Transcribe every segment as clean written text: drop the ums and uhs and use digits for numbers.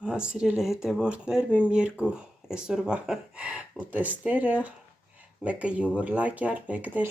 Սիրելի հետևորդներ, իմ երկու այսօրվա ուտեստերը, մեկը յուվրլակյար, մեկն էլ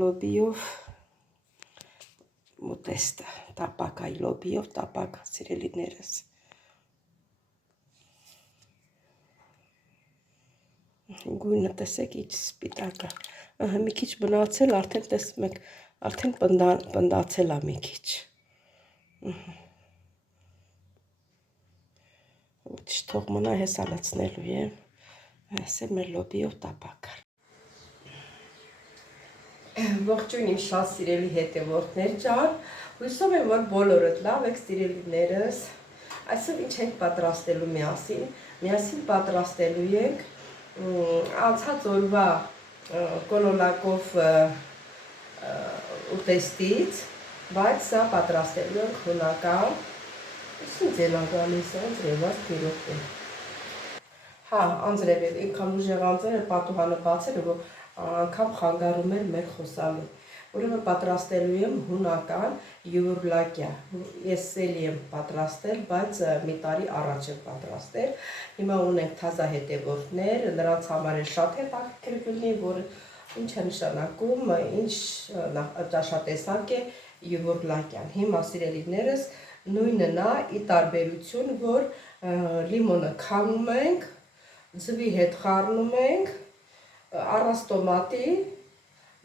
լոբիով ուտեստը, տապակ, այ լոբիով տապակ, սիրելիներս։ Գույնը տեսեք, ինչ սպիտակը, մի քիչ բնացել, արդեն տեսնում եք, արդեն պնդացել է մի քիչ։ Թող մնա հես ալացնելու եմ, հես է մեր լոբիով տապակը։ Ողջույն իմ շատ սիրելի հետևորդներ ջան, հույսով եմ, որ բոլորդ լավ եք սիրելիներս։ Այսօր ինչ ենք պատրաստելու միասին պատրաստելու ենք անցած օրվա կոլոլակով ուտեստից, բայց սա պատրաստելու ենք հունական Ինչ գալիս է, անձրևված պիրոգ է։ Հա, անձրև է, ինքան ուժեղ անձրև պատուհանը բացել, որ անգամ խանգարում էր մեր խոսալու։ Ուրեմն պատրաստելու եմ հունական յուվրլակյա։ Ես էլի եմ պատրաստել, բայց մի տարի առաջ եմ պատրաստել։ Հիմա ունենք թազա հետևորդներ, նրանց համար է շատ հետաքրքիր կլինի, որ ինչ է նշանակում, ինչ ճաշատեսակ է յուվրլակյան։ Հիմա սիրելիներս նույնը նա ի տարբերություն, որ լիմոնը քանում ենք, ձվի հետ խառնում ենք, առանց տոմատի,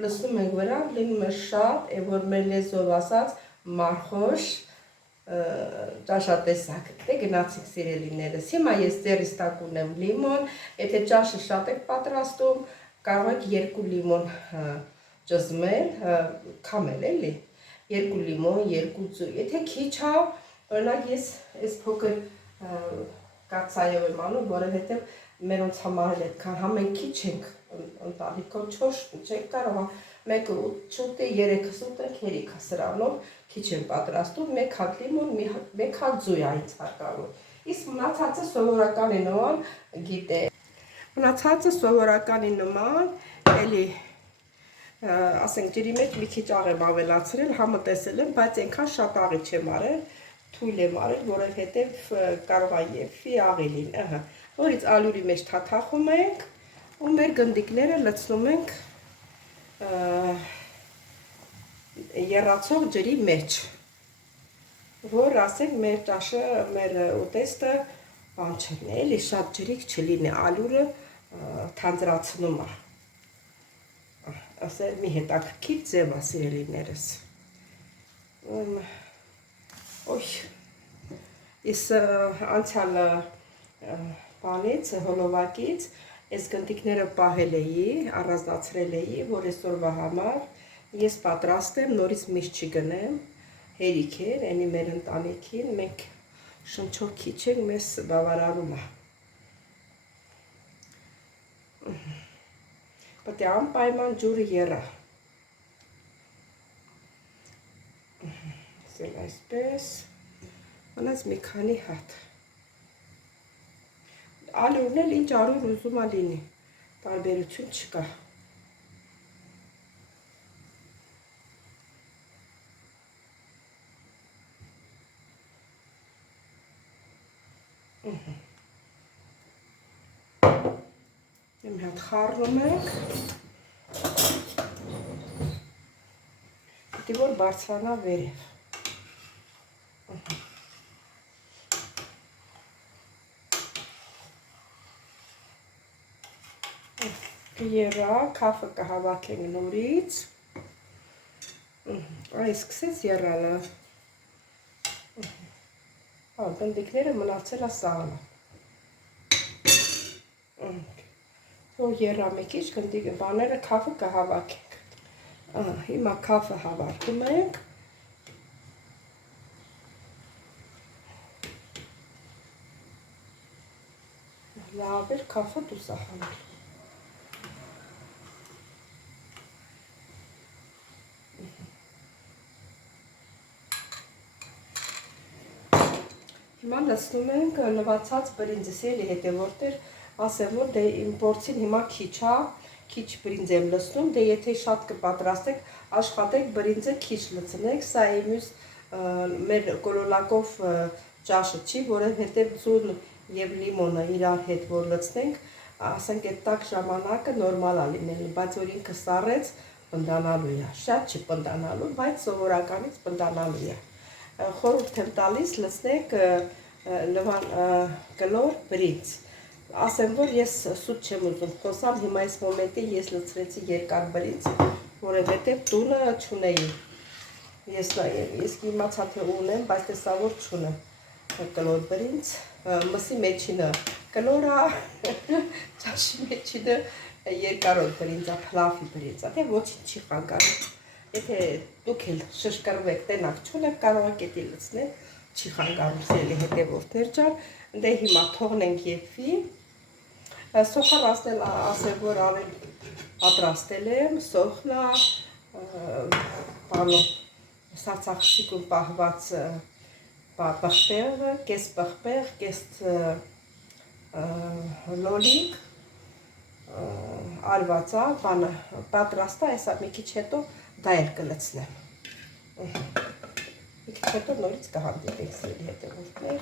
լցնում ենք վրան, լինում է շատ, որ մեր լեզվով ասած մարխոշ ճաշատեսակ։ Դե գնացիք սիրելիներս։ Հիմա ես ձեռիս տակ ունեմ լիմոն, եթե ճաշը շատ եք պատրաստում, կարող եք 2 լիմոն ճզմել, քամել էլի։ 2 լիմոն, 2 ձու, եթե քիչ է, օրինակ ես այս փոքր կացայով եմ անում, որովհետև մերոնց համար էլ այդքան համենք քիչ ենք ընտանիքով 4 չենք կարող, մեկը 8 ուտի, 3-ը ուտենք, հերիք է սրանով, քիչ եմ պատրաստում, 1 հատ լիմոն, 1 հատ ձու է ինձ հարկավոր։ Իսկ մնացածը սովորականի նման գիտե։ Մնացածը սովորականի նման, էլի ասենք ջրի մեջ մի քիչ աղ եմ ավելացրել, համը տեսել եմ, բայց այնքան շատ աղի չեմ արել, թույլ եմ արել, որովհետև կարող է եփվի աղի լինի, որից ալյուրի մեջ թաթախում ենք ու մեր գնդիկները լցնում ենք եռացող ջրի մեջ, որ ասենք մեր ճաշը, մեր ուտեստը բան չլինի, էլի շատ ջրիկ չլինի, ալյուրը թանձրացնում է։ Ասել մի հետաքրքիր ձև է սիրելիներս։ Ոյ, ես անցյալ բանից, հոլովակից, այս գնդիկները պահել էի, առանձնացրել էի, որ այսօրվա համար ես պատրաստեմ, նորից միշտ չգնեմ, հերիք էր, էնի մեր ընտանիքին, մենք շնչոր քիչ ենք, մեզ բավարարում է։ Պետք է անպայման ջուրը եռա։ Ասել այսպես, մնաց մի քանի հատ։ Ալյուրն էլ ինչ արուր ուզում է լինի, տարբերություն չկա։ Մի հատ խառնում ենք, պետք է որ բարձրանա վերև։ Կերա, քաֆը կհավաքենք նորից, այ սկսեց եռալը, գնդիկները մնացել է սաղը։ Որ եռա մի քիչ գնդիկը բաները քաֆը կհավաքենք։ Հիմա քաֆը հավաքում ենք։ Լավ էր քաֆը դուսախանել։ Հիմա լցնում ենք լվացած բրինձս, էլի հետևորդներ, ասեմ, որ դե իմ փորձին հիմա քիչ բրինձ եմ լցնում, դե եթե շատ կպատրաստեք, աշխատեք բրինձը քիչ լցնեք, սա է մյուս մեր կոլոլակով ճաշը չի, որովհետև ձուն եւ լիմոնը իրար հետ որ լցնենք, ասենք այդ տակ ժամանակը նորմալ է լինելու, բայց որ ինքը սառեց պնդանալու է, շատ չի պնդանալու, բայց սովորականից պնդանալու է։ Խորհուրդ եմ տալիս լցնեք կլոր բրինձ։ Ասեմ, որ ես սուտ չեմ ուզում խոսալ, հիմա այս մոմենտին ես լցրեցի երկար բրինձ, որովհետև տունը չունեի։ Ես իմացա թե ունեմ, բայց տեսա որ չունեմ կլոր բրինձ, մսի մեջինը կլոր է, ճաշի մեջինը երկարոտ բրինձ է, փլավի բրինձ է, թե ոչինչ չի խանգարում։ Եթե դուք էլ շշկրվեք, տենակ չունեք, կարող եք էդի լցնել, չի խանգարում սիրելի հետևորդներ ջան, դե հիմա թողնենք եփվի։ Սոխան ասել որ ավել պատրաստել եմ, սոխլա, բանո սարցախցիկում պահված պղպեղը, կես պղպեղ, կես լոլիկ, արված է, բանը պատրաստ է, այսա մի քիչ հետո դա էլ կլցնեմ։ Մի քիչ հետո նորից կհանդիպենք սիրելի հետևորդներ։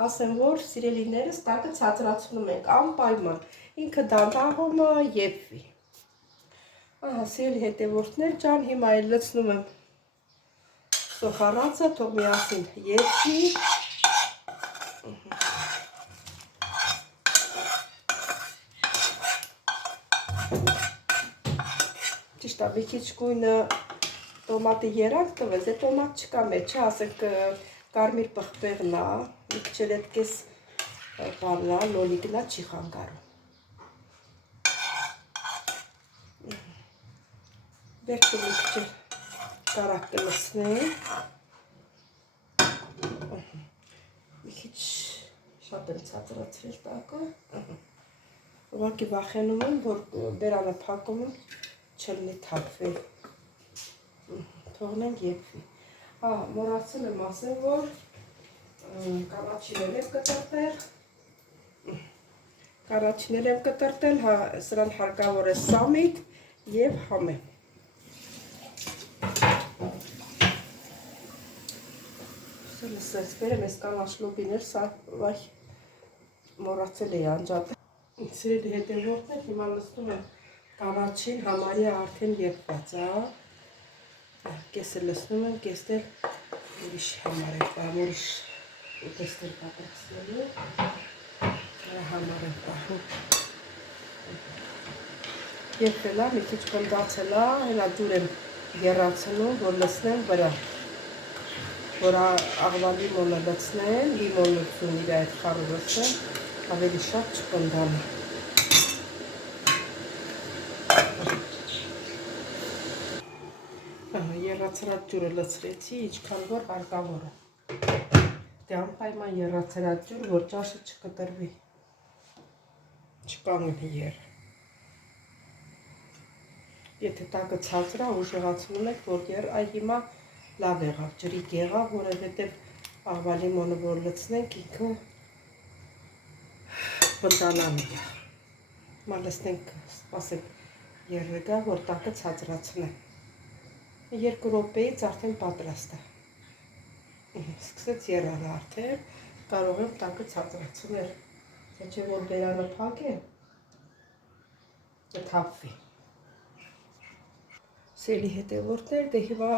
Ասեմ, որ սիրելիներս տակը ցածրացնում ենք անպայման, ինքը դանդաղում է եփվի։ Ահա սիրելի հետևորդներ ջան, հիմա էլ լցնում եմ սոխարածը, թող միասին եփվի։ Ճիշտ է, մի քիչ գույնը տոմատի երակ տվեց, է տոմատ չկա մեջը, ասենք կարմիր պղպեղն է, մի քիչ էլ այդ կես բանն է, լոլիկն է, չի խանգարում։ Վերջում մի քիչ կարակ կլցնենք։ Մի քիչ շատ եմ ցածրացրել տակը։ Ուղղակի վախենում եմ, որ բերանը փակում եմ, չլինի թափվել։ Թողնենք եփվի։ Մոռացել եմ ասել, որ կանաչիներ եմ կտրտել։ Կանաչիներ եմ կտրտել, սրան հարկավոր է սամիտ եւ համե։ Լսես, բերեմ ես կանաչ լոբիներ, սա մոռացել էի անջատել։ Սիրելի հետևորդներ, հիմա լցնում եմ կանաչին, համարյա արդեն եփված է։ Կեսը լցնում եմ, կեսը ուրիշ համար է պահում, ուրիշ ուտեստեր պատրաստելու, նրա համար է պահում։ Եփվել է, մի քիչ պնդացել է, հենա ջուր եմ եռացնում, որ լցնեմ վրա, որ աղվա լիմոնը լցնեմ, լիմոն լցում իր այդ խառը լցնեմ, ավելի շատ չպնդանի։ Եռացրած ջուրը լցրեցի, ինչքան որ հարկավոր է։ Դե անպայման եռացրած ջուր, որ ճաշը չկտրվի, չկանգնի եռ։ Եթե տակը ցածր է, ուժեղացնում եք, որ եռ, այ հիմա լավ եղավ, ջրիկ եղավ, որովհետև աղվա լիմոնը որ լցնենք, ինքը պնդանալու է։ Հիմա լցնենք, սպասենք եռը գա, որ տակը ցածրացնեմ։ 2 րոպեից արդեն պատրաստ է։ Սկսեց եռալ արդեն, կարող եմ տակը ցածրացնել, թե որ բերանը փակ է, կթափվի։ Սիրելի հետևորդներ, դե հիմա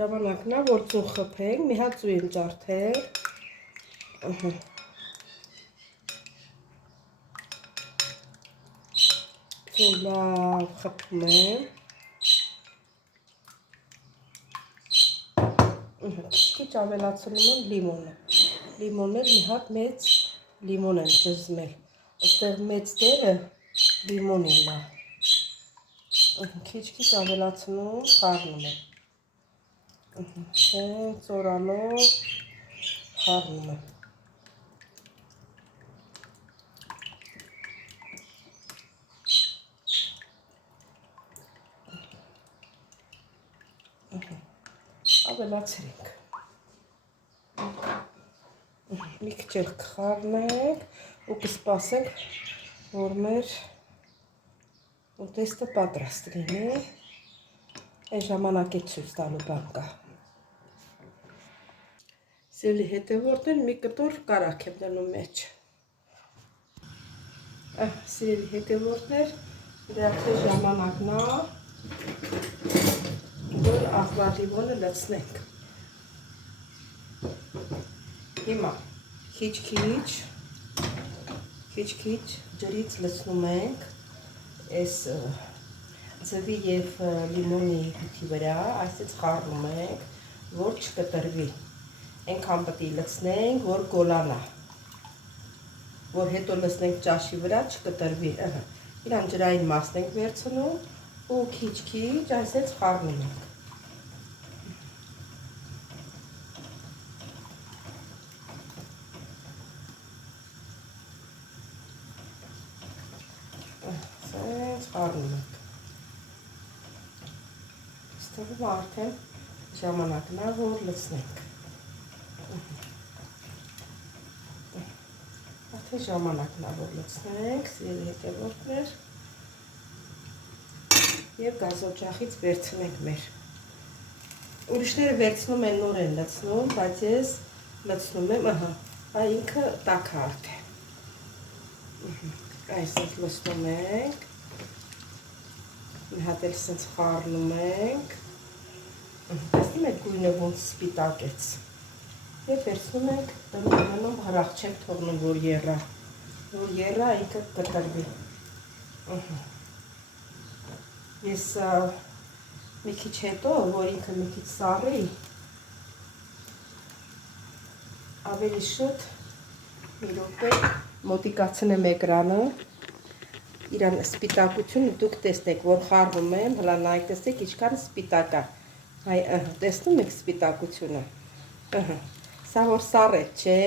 ժամանակն է, որ ծուն խփենք, մի հատ ծու եմ ջարդել։ Ծուն լավ խփում եմ։ Քիչ ավելացնում եմ լիմոնը։ Լիմոնը մի հատ մեծ լիմոն եմ ճզմել։ Այստեղ մեծ դերը լիմոնին է։ Քիչ ավելացնում, խառնում եմ։ Ծորանով խառնում եմ։ Ավելացրենք։ Մի քիչ էլ կխառնենք ու կսպասենք, որ մեր ուտեստը պատրաստ լինի։ Այն ժամանակ է ցույց տալու բան կա։ Սիրելի հետևորդներ, մի կտոր կարակ եմ դնում մեջ։ Սիրելի հետևորդներ, դե արդեն ժամանակն է, որ աղվալիմոնը լցնենք։ Հիմա քիչ-քիչ ջրից լցնում ենք այս ձվի և լիմոնի հյութի վրա, այսպես խառնում ենք, որ չկտրվի, այնքան պետք է լցնենք, որ գոլանա, որ հետո լցնենք ճաշի վրա չկտրվի, իրան ջրային մասն ենք վերցնում ու քիչ-քիչ այսպես խառնում ենք։ Այսպես խառնում ենք։ Ստեղում արդեն ժամանակն է, որ լցնենք։ Արդեն ժամանակն է, որ լցնենք, սիրելի հետևորդներ, և գազօջախից վերցնենք մեր։ Ուրիշները վերցնում են նոր են լցնում, բայց ես լցնում եմ, այ ինքը տաք է արդեն։ Այսպես լցնում ենք, մի հատ էլ սենց խառնում ենք, տեսնում եք գույնը ոնց սպիտակեց, և վերցնում ենք դնում հրախ չենք թողնում, որ եռա ինքը կտրվի։ Ես մի քիչ հետո, որ ինքը մի քիչ սառի, ավելի շուտ մի րոպե մոտիկացնեմ էկրանը, իրան սպիտակությունը դուք տեսնեք, որ խառնում եմ, հլա նայեք տեսնեք, ինչքան սպիտակ է, տեսնում եք սպիտակությունը, սա որ սառեց, չէ,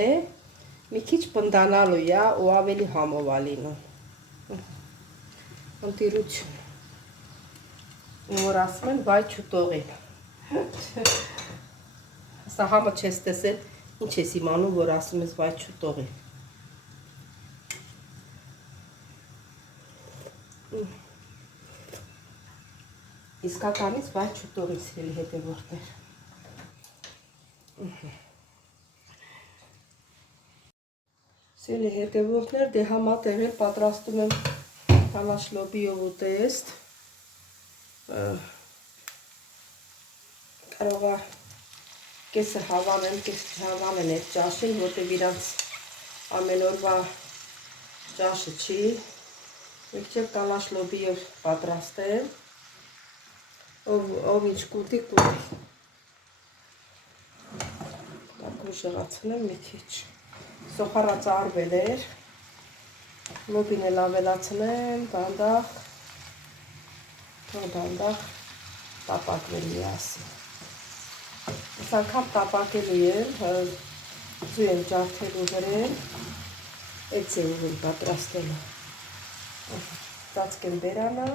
մի քիչ պնդանալու է ու ավելի համով է լինում, ընտիրություն, որ ասում են վայ չուտողին, սա համը չես տեսել, ինչ ես իմանում, որ ասում ես վայ չուտողին, իսկականից վայ չուտողի, սիրելի հետևորդներ։ Սիրելի հետևորդներ, դե համատեղ էլ պատրաստում եմ թալաշ լոբիով ուտեստ։ Կարող է կեսը հավանեմ, կեսը չհավանեն այդ ճաշին, որտեղ իրանց ամեն օրվա ճաշը չի։ Եկչև տալաշ լոբիով պատրաստեմ, ով ինչ կուտի։ Տակում շղացնեմ մի քիչ։ Սոխարածը արվել էր, լոբին էլ ավելացնեմ, դանդաղ տապակվելի ասի։ Այս անգամ տապակելի եմ, ձու եմ ջարդելու վրեն, այդ ձևով եմ պատրաստելու։ Ծածկեմ բերանը,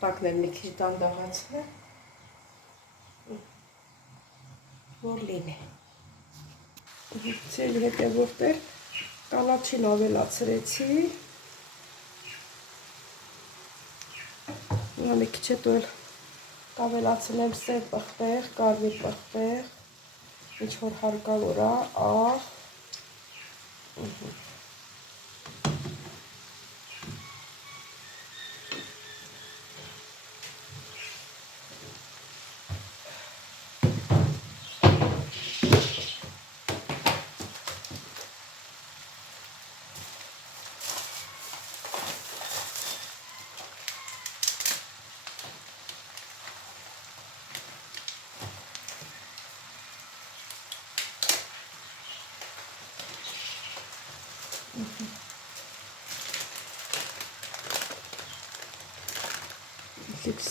տակն մի քիչ դանդաղացնեմ, որ լինի։ Սիրելի հետևորդներ, կալաչին ավելացրեցի, մի քիչ հետո էլ կավելացնեմ սև պղպեղ, կարմիր պղպեղ, ինչ որ հարկավոր է, աղ,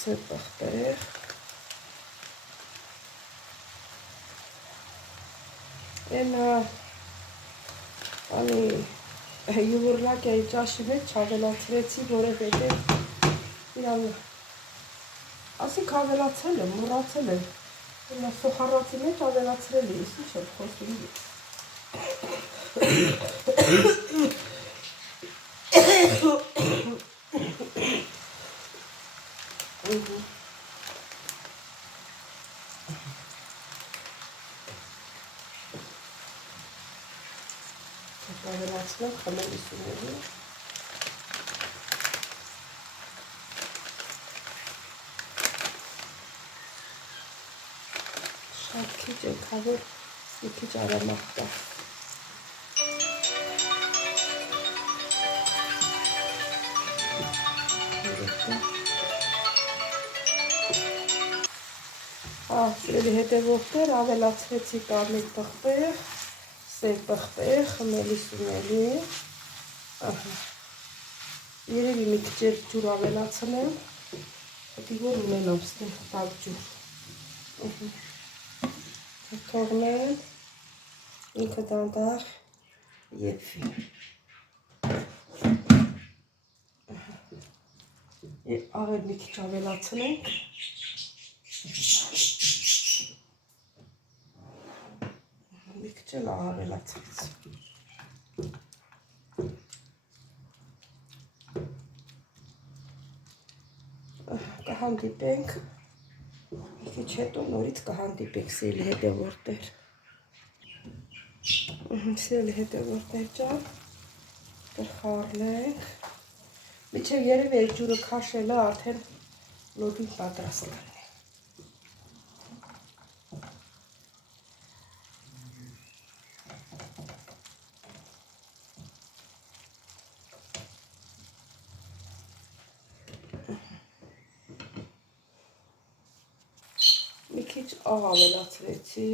սև պղպեղ, յուվորլակյայի ճաշի մեջ չավելացրեցի, որովհետև իրան ասիք ավելացել եմ, մոռացել եմ, սոխարացի մեջ ավելացրել եմ, ինչ եմ խոսում ես։ ավելացնեմ խմելի սյուների։ Շատ քիչ եկա, որ մի քիչ արամախ տա։ Սիրելի հետևորդներ, ավելացրեցի կարմիր պղպեղ, սև պղպեղ, խմելի սյունելի, երևի մի քիչ ջուր ավելացնեմ, հետի որ ունենամ ստեղ տաք ջուր, թողնեմ, ինքը դանդաղ եփվի, ավել մի քիչ ավելացնենք, մի քիչ էլ ավելացրեց։ Կհանդիպենք, մի քիչ հետո նորից կհանդիպենք սիրելի հետևորդներ։ Սիրելի հետևորդներ ջան, կխառնենք։ Մինչև երևի այդ ջուրը քաշելը արդեն լոբին պատրաստ կլինի։ Մի քիչ աղ ավելացրեցի,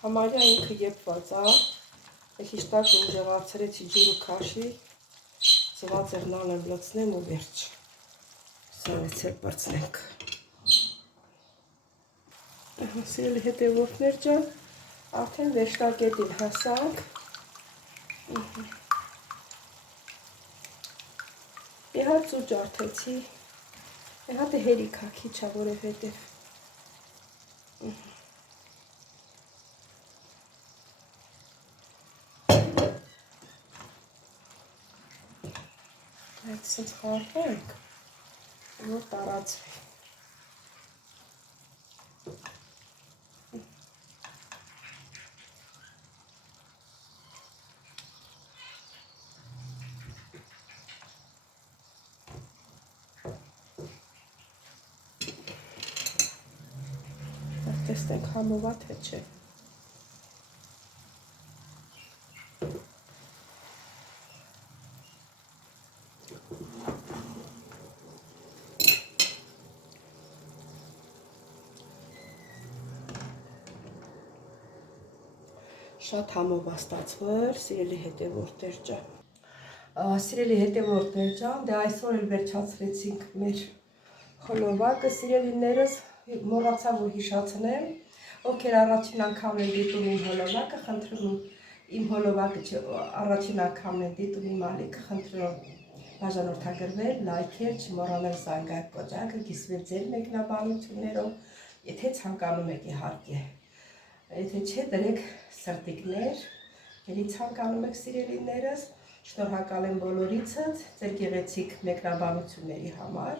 համարյա ինքը եփված է, մի քիչ տակը ուժեղացրեցի ջուրը քաշի, ծվածերն եմ լցնեմ ու վերջ, սանից էլ բրցնենք։ Սիրելի հետևորդներ ջան, արդեն վերջնակետին հասանք, մի հատ սուր ջարդեցի, մի հատը հերիք է, քիչ է որևէտև։ Այդ սենց խառնենք, որ տարածվի։ Տեսնենք համովա թե չէ։ Շատ համով ստացվր, սիրելի հետևորդներ ջան։ Սիրելի հետևորդներ ջան, դե այսօր էլ վերջացրեցինք մեր խոլովակը, սիրելիներս, մոռացա որ հիշացնեմ, ովքեր առաջին անգամ են դիտում իմ հոլովակը, խնդրում իմ հոլովակը առաջին անգամ են դիտում իմ ալիքը, խնդրում բաժանորդագրվել, լայքեր, չմոռանել զանգակ կոճակը, կիսվել ձեր մեկնաբանություններով, եթե ցանկանում եք իհարկե, եթե չէ դրեք սրտիկներ, ելի ցանկանում եք սիրելիներս, շնորհակալ եմ բոլորիցդ ձեր գեղեցիկ մեկնաբանությունների համար,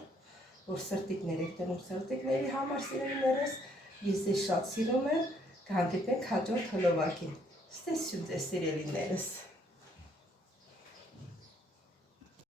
որ սրտիկներ եք դնում սրտիկների համար սիրելիներս, ես ձեզ շատ սիրում եմ, կհանդիպենք հաջորդ հոլովակին։ Ստեսյուն ձեզ սիրելիներս։